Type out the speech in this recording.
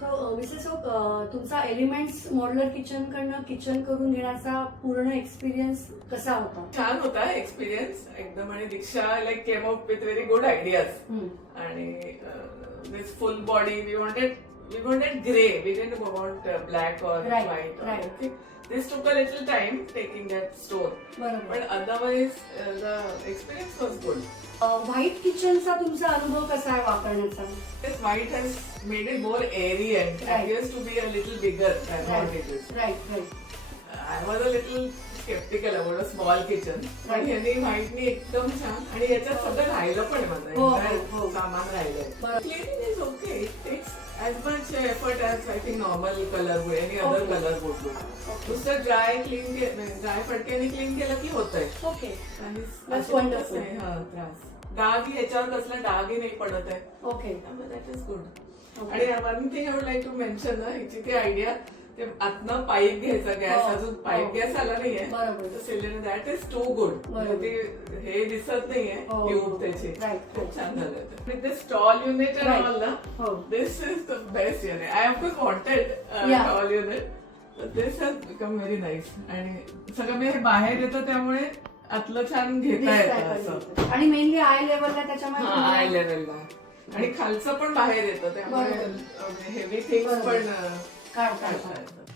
So Mrs okay, तुमचा elements modular kitchen कडनं kitchen करून घेण्याचा पूर्ण एक्सपिरियन्स कसा होता? छान होता एक्सपिरियन्स एकदम. आणि Diksha like came up with very good ideas. आणि this full body we wanted grey, we didn't want black or white. This took a little time taking that store, but otherwise the experience was good. White किचनचा तुमचा अनुभव कसा आहे वापरण्याचा? This white has made it more airy and appears to be a little bigger than what it is. Right. I was a little skeptical about a small kitchen, पण ह्याने Whitney एकदम छान. आणि याच्यात सगळं राहिलं पण माझं सामान राहिलंय. Cleaning is okay. It takes as much effort as I think normal color would, any other color would do. नुसतं ड्राय फडक्याने क्लीन केलं की होतंय. ओके, त्रास. डाग ह्याच्यावर कसला डागही नाही पडत आहे. Okay, that is good. आणि one thing I would like to mention ना, हिची ती आयडिया, ते आतनं पाईप घ्यायचा गॅस, अजून पाईप गॅस आला नाहीये cylinder, that is too good. हे दिसत नाहीये ट्यूब त्याची. खूप छान झालं. With this stall unit and all ना, this is the best unit. I of course wanted stall unit, but this has become very nice. आणि सगळं मी हे बाहेर येतं त्यामुळे आतलं छान घेता येतं असं. आणि मेनली आय लेवलला त्याच्यामुळे आय लेवलला, आणि खालचं पण बाहेर येतं त्यामुळे हेवी थिंग्स पण काढता येतात.